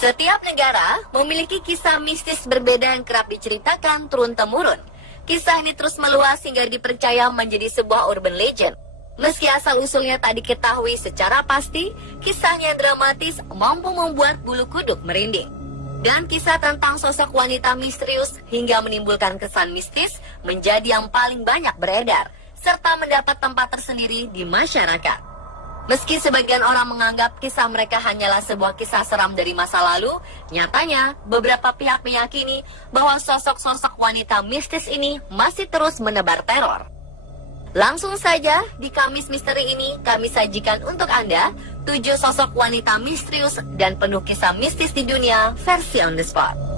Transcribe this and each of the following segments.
Setiap negara memiliki kisah mistis berbeda yang kerap diceritakan turun-temurun. Kisah ini terus meluas hingga dipercaya menjadi sebuah urban legend. Meski asal-usulnya tak diketahui secara pasti, kisahnya dramatis mampu membuat bulu kuduk merinding. Dan kisah tentang sosok wanita misterius hingga menimbulkan kesan mistis menjadi yang paling banyak beredar, serta mendapat tempat tersendiri di masyarakat. Meski sebagian orang menganggap kisah mereka hanyalah sebuah kisah seram dari masa lalu, nyatanya beberapa pihak meyakini bahwa sosok-sosok wanita mistis ini masih terus menebar teror. Langsung saja, di Kamis Misteri ini kami sajikan untuk Anda 7 sosok wanita misterius dan penuh kisah mistis di dunia versi on the spot.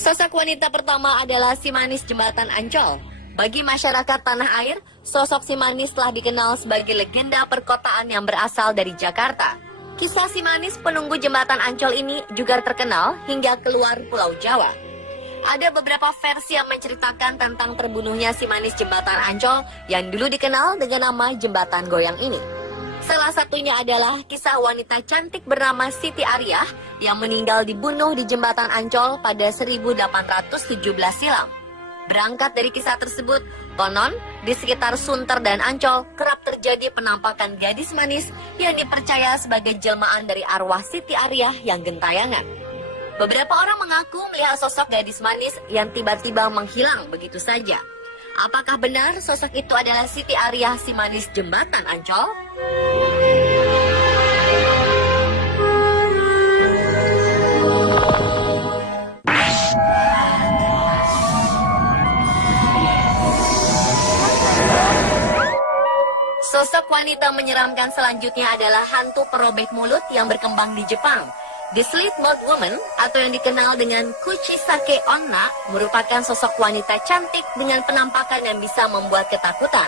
Sosok wanita pertama adalah si manis Jembatan Ancol. Bagi masyarakat tanah air, sosok si manis telah dikenal sebagai legenda perkotaan yang berasal dari Jakarta. Kisah si manis penunggu Jembatan Ancol ini juga terkenal hingga keluar Pulau Jawa. Ada beberapa versi yang menceritakan tentang terbunuhnya si manis Jembatan Ancol yang dulu dikenal dengan nama Jembatan Goyang ini. Salah satunya adalah kisah wanita cantik bernama Siti Ariyah yang meninggal dibunuh di Jembatan Ancol pada 1817 silam. Berangkat dari kisah tersebut, konon di sekitar Sunter dan Ancol kerap terjadi penampakan gadis manis yang dipercaya sebagai jelmaan dari arwah Siti Ariyah yang gentayangan. Beberapa orang mengaku melihat sosok gadis manis yang tiba-tiba menghilang begitu saja. Apakah benar sosok itu adalah Siti Ariyah si manis Jembatan Ancol? Sosok wanita menyeramkan selanjutnya adalah hantu perobek mulut yang berkembang di Jepang. The Slit Mouth Woman atau yang dikenal dengan Kuchisake Onna merupakan sosok wanita cantik dengan penampakan yang bisa membuat ketakutan.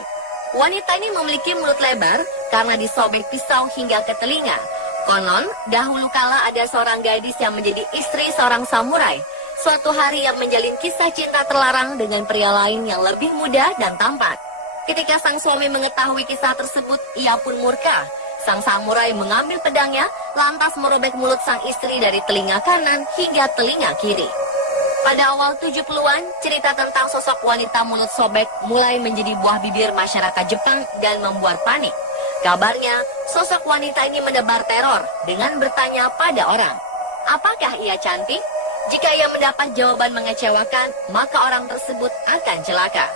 Wanita ini memiliki mulut lebar karena disobek pisau hingga ke telinga. Konon, dahulu kala ada seorang gadis yang menjadi istri seorang samurai. Suatu hari yang menjalin kisah cinta terlarang dengan pria lain yang lebih muda dan tampan. Ketika sang suami mengetahui kisah tersebut, ia pun murka. Sang samurai mengambil pedangnya, lantas merobek mulut sang istri dari telinga kanan hingga telinga kiri. Pada awal 70-an, cerita tentang sosok wanita mulut sobek mulai menjadi buah bibir masyarakat Jepang dan membuat panik. Kabarnya, sosok wanita ini menebar teror dengan bertanya pada orang, apakah ia cantik? Jika ia mendapat jawaban mengecewakan, maka orang tersebut akan celaka.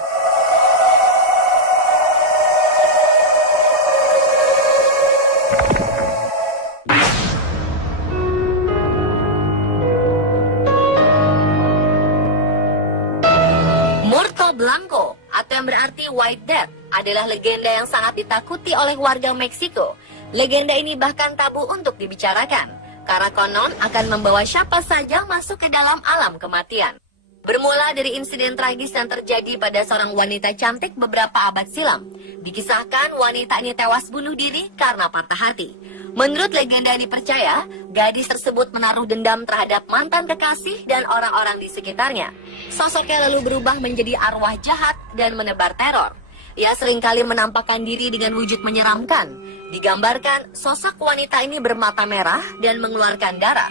Blanco atau yang berarti White Death adalah legenda yang sangat ditakuti oleh warga Meksiko. Legenda ini bahkan tabu untuk dibicarakan karena konon akan membawa siapa saja masuk ke dalam alam kematian. Bermula dari insiden tragis yang terjadi pada seorang wanita cantik beberapa abad silam. Dikisahkan wanita ini tewas bunuh diri karena patah hati. Menurut legenda dipercaya, gadis tersebut menaruh dendam terhadap mantan kekasih dan orang-orang di sekitarnya. Sosoknya lalu berubah menjadi arwah jahat dan menebar teror. Ia seringkali menampakkan diri dengan wujud menyeramkan. Digambarkan, sosok wanita ini bermata merah dan mengeluarkan darah.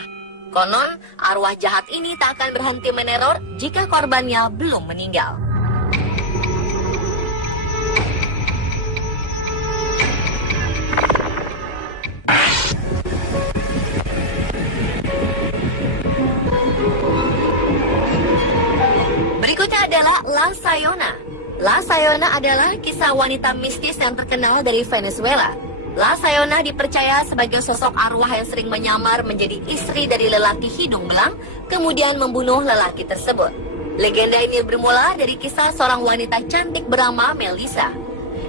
Konon, arwah jahat ini tak akan berhenti meneror jika korbannya belum meninggal. Berikutnya adalah La Sayona. La Sayona adalah kisah wanita mistis yang terkenal dari Venezuela. La Sayona dipercaya sebagai sosok arwah yang sering menyamar menjadi istri dari lelaki hidung belang, kemudian membunuh lelaki tersebut. Legenda ini bermula dari kisah seorang wanita cantik bernama Melissa.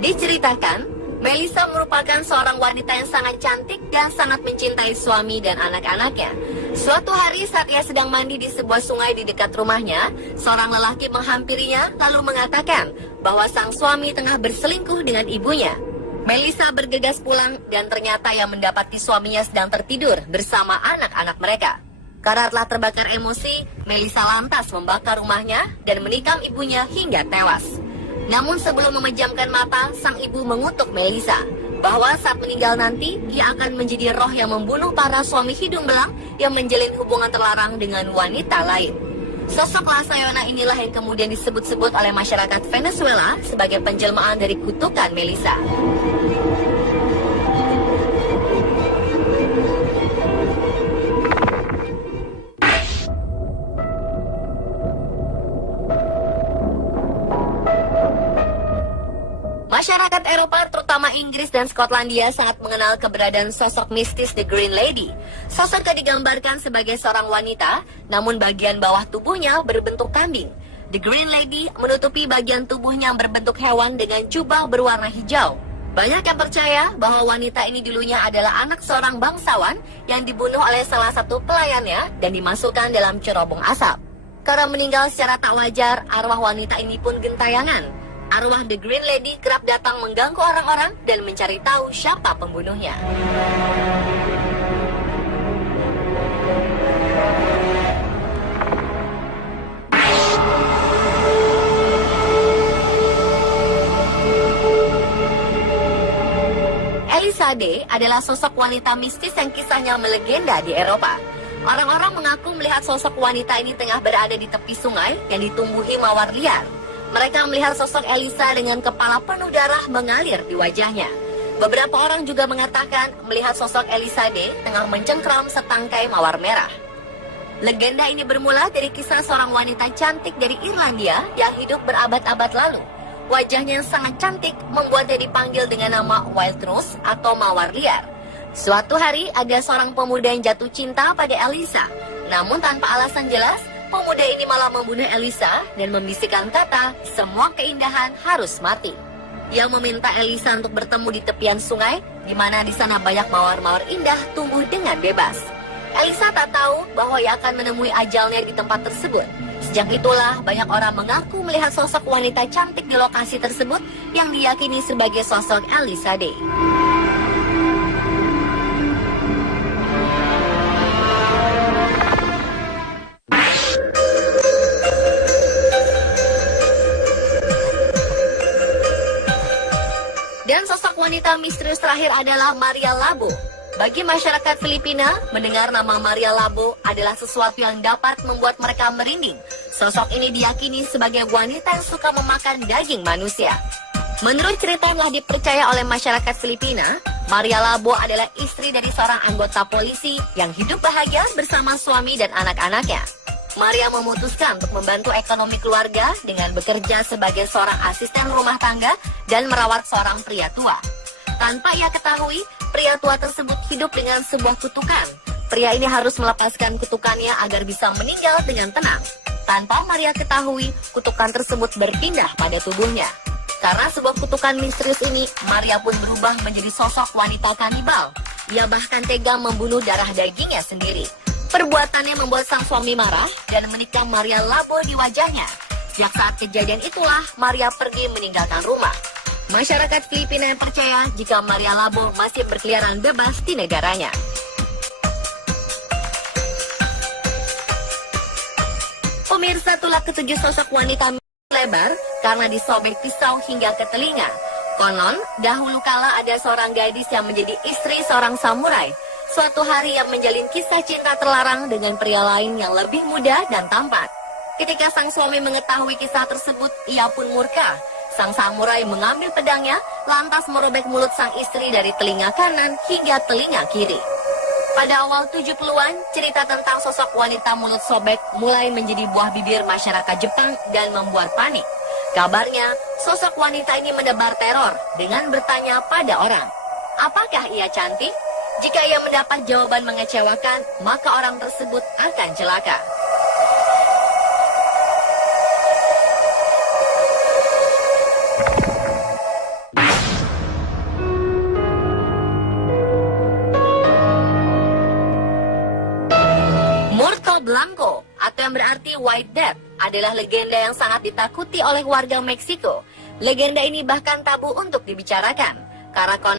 Diceritakan, Melissa merupakan seorang wanita yang sangat cantik dan sangat mencintai suami dan anak-anaknya. Suatu hari saat ia sedang mandi di sebuah sungai di dekat rumahnya, seorang lelaki menghampirinya lalu mengatakan bahwa sang suami tengah berselingkuh dengan ibunya. Melissa bergegas pulang dan ternyata yang mendapati suaminya sedang tertidur bersama anak-anak mereka. Karena telah terbakar emosi, Melissa lantas membakar rumahnya dan menikam ibunya hingga tewas. Namun sebelum memejamkan mata, sang ibu mengutuk Melissa bahwa saat meninggal nanti, ia akan menjadi roh yang membunuh para suami hidung belang yang menjalin hubungan terlarang dengan wanita lain. Sosok La Sayona inilah yang kemudian disebut-sebut oleh masyarakat Venezuela sebagai penjelmaan dari kutukan Melissa. Masyarakat Eropa, terutama Inggris dan Skotlandia, sangat mengenal keberadaan sosok mistis The Green Lady. Sosok yang digambarkan sebagai seorang wanita, namun bagian bawah tubuhnya berbentuk kambing. The Green Lady menutupi bagian tubuhnya yang berbentuk hewan dengan jubah berwarna hijau. Banyak yang percaya bahwa wanita ini dulunya adalah anak seorang bangsawan yang dibunuh oleh salah satu pelayannya dan dimasukkan dalam cerobong asap. Karena meninggal secara tak wajar, arwah wanita ini pun gentayangan. Arwah The Green Lady kerap datang mengganggu orang-orang dan mencari tahu siapa pembunuhnya. Elizade adalah sosok wanita mistis yang kisahnya melegenda di Eropa. Orang-orang mengaku melihat sosok wanita ini tengah berada di tepi sungai yang ditumbuhi mawar liar. Mereka melihat sosok Elisa dengan kepala penuh darah mengalir di wajahnya. Beberapa orang juga mengatakan melihat sosok Elizade tengah mencengkram setangkai mawar merah. Legenda ini bermula dari kisah seorang wanita cantik dari Irlandia yang hidup berabad-abad lalu. Wajahnya yang sangat cantik membuatnya dipanggil dengan nama Wild Rose atau mawar liar. Suatu hari ada seorang pemuda yang jatuh cinta pada Elisa. Namun tanpa alasan jelas, pemuda ini malah membunuh Elisa dan membisikkan kata, semua keindahan harus mati. Ia meminta Elisa untuk bertemu di tepian sungai, di mana di sana banyak mawar-mawar indah tumbuh dengan bebas. Elisa tak tahu bahwa ia akan menemui ajalnya di tempat tersebut. Sejak itulah banyak orang mengaku melihat sosok wanita cantik di lokasi tersebut yang diyakini sebagai sosok Elizade. Dan sosok wanita misterius terakhir adalah Maria Labo. Bagi masyarakat Filipina, mendengar nama Maria Labo adalah sesuatu yang dapat membuat mereka merinding. Sosok ini diyakini sebagai wanita yang suka memakan daging manusia. Menurut cerita yang telah dipercaya oleh masyarakat Filipina, Maria Labo adalah istri dari seorang anggota polisi yang hidup bahagia bersama suami dan anak-anaknya. Maria memutuskan untuk membantu ekonomi keluarga dengan bekerja sebagai seorang asisten rumah tangga dan merawat seorang pria tua. Tanpa ia ketahui, pria tua tersebut hidup dengan sebuah kutukan. Pria ini harus melepaskan kutukannya agar bisa meninggal dengan tenang. Tanpa Maria ketahui, kutukan tersebut berpindah pada tubuhnya. Karena sebuah kutukan misterius ini, Maria pun berubah menjadi sosok wanita kanibal. Ia bahkan tega membunuh darah dagingnya sendiri. Perbuatannya membuat sang suami marah dan menikam Maria Labo di wajahnya. Sejak saat kejadian itulah, Maria pergi meninggalkan rumah. Masyarakat Filipina yang percaya jika Maria Labo masih berkeliaran bebas di negaranya. Pemirsa, itulah ketujuh sosok wanita lebar karena disobek pisau hingga ke telinga. Konon, dahulu kala ada seorang gadis yang menjadi istri seorang samurai. Suatu hari ia menjalin kisah cinta terlarang dengan pria lain yang lebih muda dan tampan. Ketika sang suami mengetahui kisah tersebut, ia pun murka. Sang samurai mengambil pedangnya, lantas merobek mulut sang istri dari telinga kanan hingga telinga kiri. Pada awal 70-an, cerita tentang sosok wanita mulut sobek mulai menjadi buah bibir masyarakat Jepang dan membuat panik. Kabarnya, sosok wanita ini menebar teror dengan bertanya pada orang, apakah ia cantik? Jika ia mendapat jawaban mengecewakan, maka orang tersebut akan celaka. Muerto Blanco, atau yang berarti White Death, adalah legenda yang sangat ditakuti oleh warga Meksiko. Legenda ini bahkan tabu untuk dibicarakan. Karakon